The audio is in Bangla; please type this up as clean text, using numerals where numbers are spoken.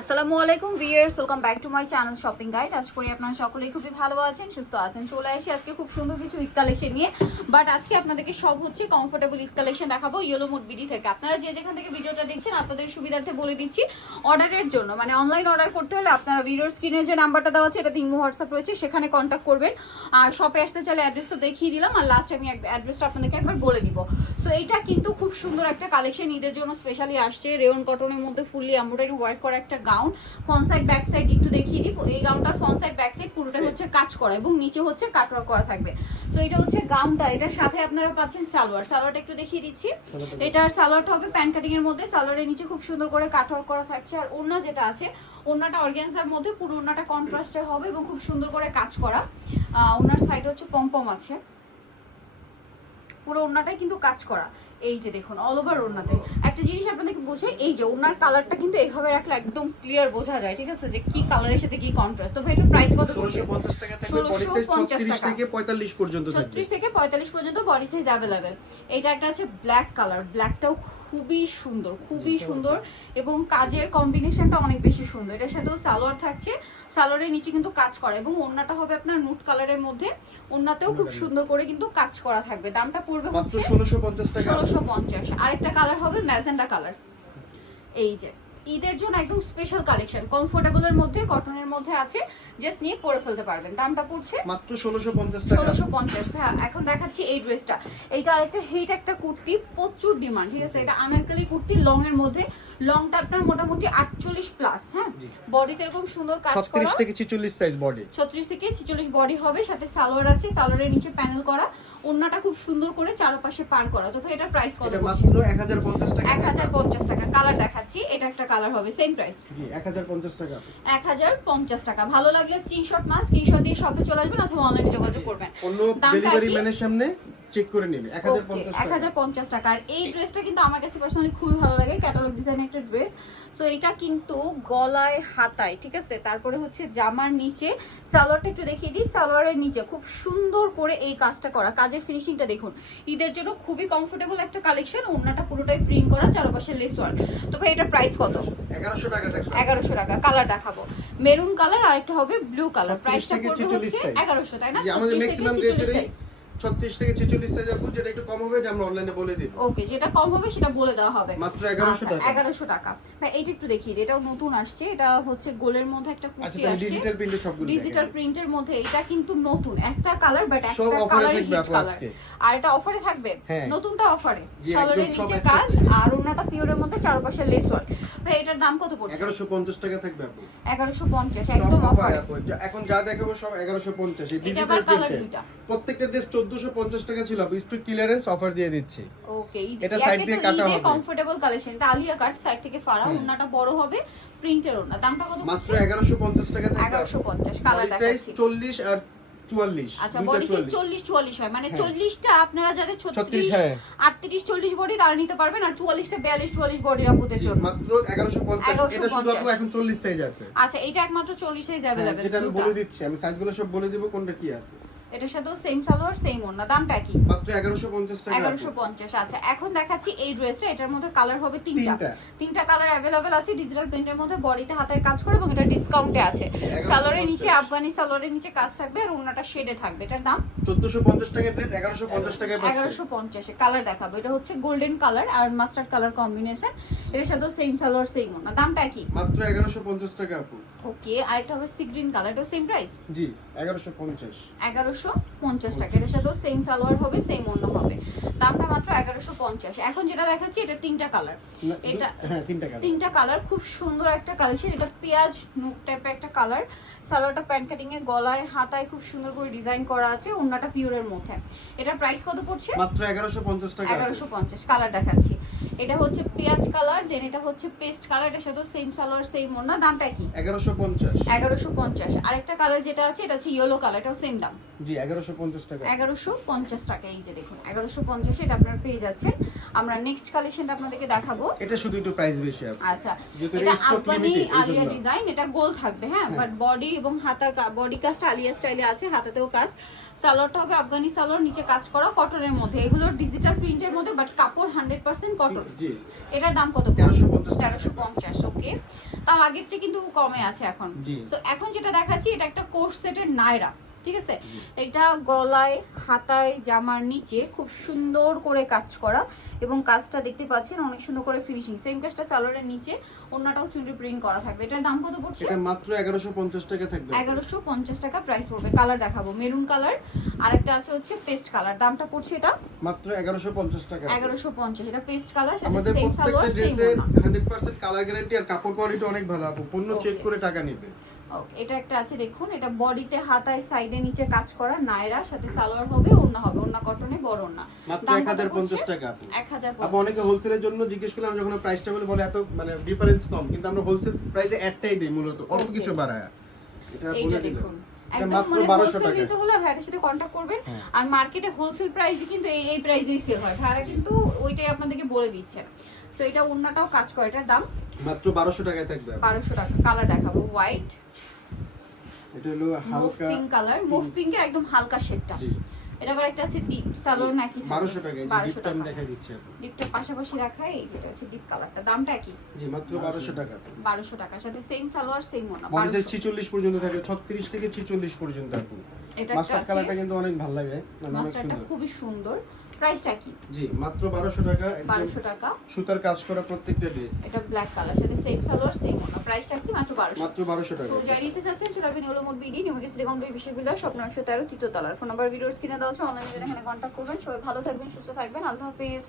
আসসালামু আলাইকুম viewers, welcome back to my channel shopping guide. আশা করি আপনারা সকলেই খুবই ভালো আছেন, সুস্থ আছেন। চলে আসি আজকে খুব সুন্দর কিছু ঈদ কালেকশন নিয়ে। বাট আজকে আপনাদেরকে সব হচ্ছে কমফোর্টেবল ঈদ কালেকশন দেখাবো ইয়েলো মুড বিডি থেকে। আপনারা যে যেখান থেকে ভিডিওটা দেখছেন আপনাদের সুবিধার্থে বলে দিচ্ছি, অর্ডারের জন্য মানে অনলাইন অর্ডার করতে হলে আপনারা ভিডিওর স্ক্রিনের যে নাম্বারটা দেওয়া আছে এটাতে ইমো হোয়াটসঅ্যাপ রয়েছে, সেখানে কন্ট্যাক্ট করবেন। আর শপে আসতে চাইলে অ্যাড্রেস তো দেখিয়ে দিলাম, আর লাস্ট আমি অ্যাড্রেসটা আপনাদেরকে একবার বলে দিব। সো এইটা কিন্তু খুব সুন্দর একটা কালেকশন, ঈদের জন্য স্পেশালি আসছে। রেয়ন কটনের মধ্যে ফুললি এমব্রয়ডারি ওয়ার্ক করা একটা gown. Front side back side একটু দেখিয়ে দিব। এই গাউনটার ফ্রন্ট সাইড ব্যাক সাইড পুরোটাই হচ্ছে কাজ করা এবং নিচে হচ্ছে কাটওয়ার্ক করা থাকবে। সো এটা হচ্ছে গাউনটা, এটার সাথে আপনারা পাচ্ছেন সালোয়ারটা একটু দেখিয়ে দিচ্ছি। এটার সালোয়ারটা হবে প্যান্ট কাটিং এর মধ্যে, সালোয়ারের নিচে খুব সুন্দর করে কাটওয়ার্ক করা থাকছে। আর ওড়না যেটা আছে, ওড়নাটা অর্গানজার মধ্যে, পুরো ওড়নাটা কন্ট্রাস্টে হবে এবং খুব সুন্দর করে কাজ করা। ওড়নার সাইড হচ্ছে পমপম আছে, পুরো ওড়নাটাই কিন্তু কাজ করা। এই যে দেখুন অল ওভার ওড়নাতে একটা জিনিস আপনাদেরকে বোঝাই, এই যে ওড়নার কালারটা কিন্তু এইভাবে রাখলে একদম ক্লিয়ার বোঝা যায়, ঠিক আছে, যে কি কালারের সাথে কি কন্ট্রাস্ট। তো ভাই এটার প্রাইস কত পড়ছে? 1650 টাকা থাকবে, 1650 টাকা থেকে 45 পর্যন্ত থাকবে, 36 থেকে 45 পর্যন্ত বডি সাইজ अवेलेबल। এটা একটা আছে ব্ল্যাক কালার, ব্ল্যাকটাও খুবই সুন্দর, খুবই সুন্দর এবং কাজের কম্বিনেশনটা অনেক বেশি সুন্দর। এটার সাথেও সালোয়ার থাকছে, সালোয়ারের নিচে কিন্তু কাজ করা এবং ওড়নাটা হবে আপনার নুট কালারের মধ্যে, ওড়নাতেও খুব সুন্দর করে কিন্তু কাজ করা থাকবে। দামটা পড়বে মাত্র হচ্ছে 1650 টাকা। 1650। আরেকটা কালার হবে ম্যাজেন্ডা কালার। এই যে ঈদের জন্য একদম স্পেশাল কালেকশন, কমফোর্টেবলের মধ্যে, কটনের মধ্যে আছে, জাস্ট নিয়ে পরে ফেলতে পারবেন। দামটা পড়ছে মাত্র 1650 টাকা। 1650। ভাই এখন দেখাচ্ছি এই ড্রেসটা, এইটা আরেকটা হিট একটা কুর্তি, প্রচুর ডিমান্ড, ঠিক আছে। এটা আনারকলি কুর্তি লং এর মধ্যে, লংটা আপনার মোটামুটি 48 প্লাস। হ্যাঁ, বডিতে এরকম সুন্দর কাজ করা, 36 থেকে 46 সাইজ বডি, 36 থেকে 46 বডি হবে, সাথে সালোয়ার আছে, সালোয়ারের নিচে প্যানেল করা, ওড়নাটা খুব সুন্দর করে চারপাশে পার করা। তো ভাই এটার প্রাইস কত? এটা মাত্র 1050 টাকা। 1050 টাকা। কালার দেখাচ্ছি, এটা একটা কালার হবে সেম প্রাইস, জি 1050 টাকা। 1050 টাকা। ভালো লাগলে স্ক্রিনশট দিয়ে শপে চলে আসবেন অথবা অনলাইনে যোগাযোগ করবেন। অন্য ডেলিভারি ম্যানের সামনে চেক করে নেবে। 1050 টাকা। 1050 টাকা। আর এই ড্রেসটা কিন্তু আমার কাছে পার্সোনালি খুবই ভালো লাগে, ক্যাটালগ ডিজাইনের একটা ড্রেস। সো এটা কিন্তু গলায় হাতায়, ঠিক আছে, তারপরে হচ্ছে জামার নিচে সালোয়ারটা একটু দেখিয়ে দিই, সালোয়ারের নিচে খুব সুন্দর করে এই কাজটা করা, কাজের ফিনিশিংটা দেখুন। ঈদের জন্য খুবই কমফোর্টেবল একটা কালেকশন, ওড়নাটা পুরোটাই প্রিন্ট করা, চারপাশে লেস ওয়ার্ক। তো ভাই এটার প্রাইস কত? 1100 টাকা থাকবে। 1100 টাকা। কালার দেখাবো, মেরুন কালার আর একটা হবে ব্লু কালার। প্রাইসটা পড়বে হচ্ছে 1100, তাই না? 36 থেকে 46 সাইজ, 36 থেকে 46 সাইজ আপু, যেটা একটু কম হবে এটা আমরা অনলাইনে বলে দেব। ওকে, যেটা কম হবে সেটা বলে দেওয়া হবে। মাত্র 1100 টাকা। 1100 টাকা। ভাই এইটা একটু দেখিয়ে দিই, এটাও নতুন আসছে, এটা হচ্ছে গোলের মধ্যে একটা কুর্তি আসছে, ডিজিটাল প্রিন্টের সবগুলো, ডিজিটাল প্রিন্টের মধ্যে। এটা কিন্তু নতুন একটা কালার, বাট সব একটা অফারে কালার থাকবে হিট আপু কালার। আজকে। আর এটা অফারে থাকবে, হ্যাঁ। নতুনটা অফারে, জি, সালোয়ারের একদম নিচে সব কাজ একসাথে। আর ওনাটা পিওরের মধ্যে, চারপাশে লেস ওয়ার্ক। ভাই এটার দাম কত পড়ছে? 1150 টাকা থাকবে আপু। 1150 সব একদম অফার অফারে। আপু। এখন যা দেখাবো সব 1150। এই এটা আবার ডিজিটাল কালার প্রিন্টের দুইটা। প্রত্যেকটা ড্রেস 1450 টাকা ছিল আপু, স্টক ক্লিয়ারেন্স অফার দিয়ে দিচ্ছি। ওকে, এটা সাইড দিয়ে কাটা হবে। কমফোর্টেবল কালেকশন, এটা আলিয়া কাট, সাইড থেকে ফাড়া, ওন্নাটা বড় হবে, প্রিন্টের ওন্না। দামটা কত মাত্র পড়ছে? 1150 টাকা থেকে 1150। কালার দেখাচ্ছি। 40 আর 44। আচ্ছা, বডি সাইজ 40 44 হয়, মানে 40টা আপনারা যাদের 36 হ্যাঁ। 38 40 বডি তারা নিতে পারবেন, আর 44টা 42 44 বডির আপুদের জন্য মাত্র 1150। এটা শুধু আপু এখন 40 সাইজ আছে। আচ্ছা, এটা একমাত্র 40 সাইজ अवेलेबल। যেটা আমি বলে দিচ্ছি, আমি সাইজগুলো সব বলে দিব কোনটা কি আছে। এটার সাথেও সেম সালোয়ার সেম ওন্না, দামটা কি? মাত্র 1150 টাকা। 1150। আচ্ছা, এখন দেখাচ্ছি এই ড্রেসটা, এটার মধ্যে কালার হবে তিনটা কালার अवेलेबल আছে, ডিজিটাল প্রিন্টের মধ্যে, বডিতে হাতায় কাজ করে এবং এটা ডিসকাউন্টে আছে। সালোয়ারের নিচে আফগানি সালোয়ারের নিচে কাজ থাকবে আর ওন্নাটা শেডে থাকবে। এটার দাম 1450 টাকা ড্রেস 1150 টাকায় পাচ্ছেন। 1150 এ। কালার দেখাবো, এটা হচ্ছে গোল্ডেন কালার আর মাস্টার্ড কালার কম্বিনেশন, এর সাথে সেম সালোয়ার সেম ওন্না। দামটা কি? মাত্র 1150 টাকা আপু। ওকে, আরেকটা হবে সি গ্রিন কালার, এটা সেম প্রাইস, জি 1150। 1150 টাকা। এর সাথেও সেম সালোয়ার হবে, সেম ওন্না হবে। দামটা মাত্র 1150। এখন যেটা দেখাচ্ছি এটা তিনটা কালার, এটা হ্যাঁ তিনটা কালার, খুব সুন্দর একটা কালেকশন। এটা পেঁয়াজ নুক টাইপের একটা কালার, সালোয়ারটা প্যান্ট কাটিং এ, গলায় হাতায় খুব সুন্দর করে ডিজাইন করা আছে, ওন্নাটা পিওরের মধ্যে। এটার প্রাইস কত পড়ছে? মাত্র 1150 টাকা। 1150। কালার দেখাচ্ছি, এটা হচ্ছে পেঁয়াজ কালার, দেন এটা হচ্ছে পেস্ট কালার, এর সাথে সেম সালোয়ার সেম ওন্না। দামটা কি? 1150। 1150। আরেকটা কালার যেটা আছে এটা হচ্ছে ইয়েলো কালার, এটাও সেম দাম, জি 1150 টাকা। 1150 টাকা। এই যে দেখুন 1150 এটা আপনারা পেয়ে যাচ্ছেন। আমরা নেক্সট কালেকশনটা আপনাদেরকে দেখাবো। এটা শুধু একটু প্রাইস বেশি আছে। আচ্ছা, যেহেতু এটা এটা stock আফগানি limited, এই আলিয়া জন্য। ডিজাইন, এটা গোল থাকবে, হ্যাঁ, বাট বডি এবং হাতার বডি কাজটা আলিয়া স্টাইলে আছে, হাতাতেও কাজ। সালোয়ারটা হবে আফগানি সালোয়ার, নিচে কাজ করা, কটনের মধ্যে। এগুলো ডিজিটাল প্রিন্টের মধ্যে, বাট কাপড় 100% কটন। জি। এটার দাম কত? 1350 ওকে, তাও আগের চেয়ে কিন্তু কমে আছে এখন। জি। সো এখন যেটা দেখাচ্ছি এটা একটা কোর্স সেটের নায়রা, ঠিক আছে? এটা গলায়, হাতায়, জামার নিচে খুব সুন্দর করে কাজ করা, এবং কাজটা দেখতে পাচ্ছেন অনেক সুন্দর করে ফিনিশিং। সেম কাজটা সালোয়ারের নিচে, ওন্নাটাও চুনরি প্রিন্ট করা থাকবে। এটার দাম কত পড়ছে? এটা মাত্র 1150 টাকা থাকবে। 1150 টাকা প্রাইস পড়বে। কালার দেখাবো, মেরুন কালার, আর একটা আছে হচ্ছে পেস্ট কালার। দামটা পড়ছে এটা মাত্র 1150 টাকা। 1150। এটা পেস্ট কালার, সাথে আমাদের সেম প্রত্যেকটা সালোয়ার, সেম ড্রেসের ওন্না। 100% কালার গ্যারান্টি আর কাপড় কোয়ালিটি অনেক ভালো আপু। পণ্য চেক Okay. করে টাকা নেবে। ওকে, এটা একটা আছে দেখুন, এটা বডিতে, হাতায়, সাইডে, নিচে কাজ করা নায়রা, সাথে সালোয়ার হবে, ওন্না হবে, ওন্না কটনে, বড় ওন্না। মাত্র দাম কত 1050 পড়ছে? টাকা আপু। 1050। আপু অনেকে হোলসেলের জন্য জিজ্ঞেস করলে আমরা যখন প্রাইসটা বলে এত মানে ডিফারেন্স কম, কিন্তু আমরা হোলসেল প্রাইসে একটাই দেই মূলত, অল্প Okay. কিছু বাড়ায়। এটা এইটা বলে দিলাম। দেখুন, এটা একদম মাত্র মানে 1200 হোলসেল টাকা। নিতে হলে ভাইয়ার সাথে কন্টাক্ট করবেন। হ্যাঁ। আর মার্কেটে হোলসেল প্রাইসে কিন্তু এই প্রাইসেই সেল হয়, ভাইয়ারা কিন্তু ওইটাই আপনাদেরকে বলে দিচ্ছে। সো এটা ওন্নাটাও কাজ করে, এটার দাম মাত্র 1200 টাকায় থাকবে আপু। 1200 টাকা। কালার দেখাবো, হোয়াইট, এটা হলো মুভ হালকা পিঙ্ক কালার, মুভ পিঙ্কের একদম হালকা শেডটা। জি। এটা আবার একটা আছে ডিপ, সালোয়ার নাকি 1200 টাকা। এই যে 1200 ডিপটা আমি টাকা। দেখাই দিচ্ছি আপু। ডিপটার পাশাপাশি রাখাই, এই যেটা হচ্ছে ডিপ কালারটা, দামটা কি? জি মাত্র 1200 টাকা। 1200 টাকার সাথে সেম সালোয়ার, সেম ওন্না। Body size 1200। 46 পর্যন্ত থাকে, 36 থেকে 46 পর্যন্ত আপু। এটা একটা মাস্টার আছে, কালারটা কিন্তু অনেক ভালো লাগে, মানে অনেক মাস্টারটা সুন্দর। খুবই সুন্দর। প্রাইসটা কি? জি মাত্র 1200 টাকা। একদম 1200 টাকা। সুতার কাজ করা প্রত্যেকটা ড্রেস। এটা ব্ল্যাক কালার, সাথে সেম সালোয়ার, সেম ওন্না। প্রাইসটা কি? মাত্র 1200। মাত্র 1200 টাকা। সো যারা নিতে চাচ্ছেন চলে আসবেন yellow mode BD, new market city complex বিশ্ববিদ্যালয়, শপ নম্বর 113, তৃতীয় তলার। ফোন নাম্বার ভিডিওর স্ক্রিনে দেওয়া আছে, অনলাইনে জন্য এখানে কন্ট্যাক্ট করবেন। সবাই ভালো থাকবেন, সুস্থ থাকবেন, আল্লাহ হাফেজ।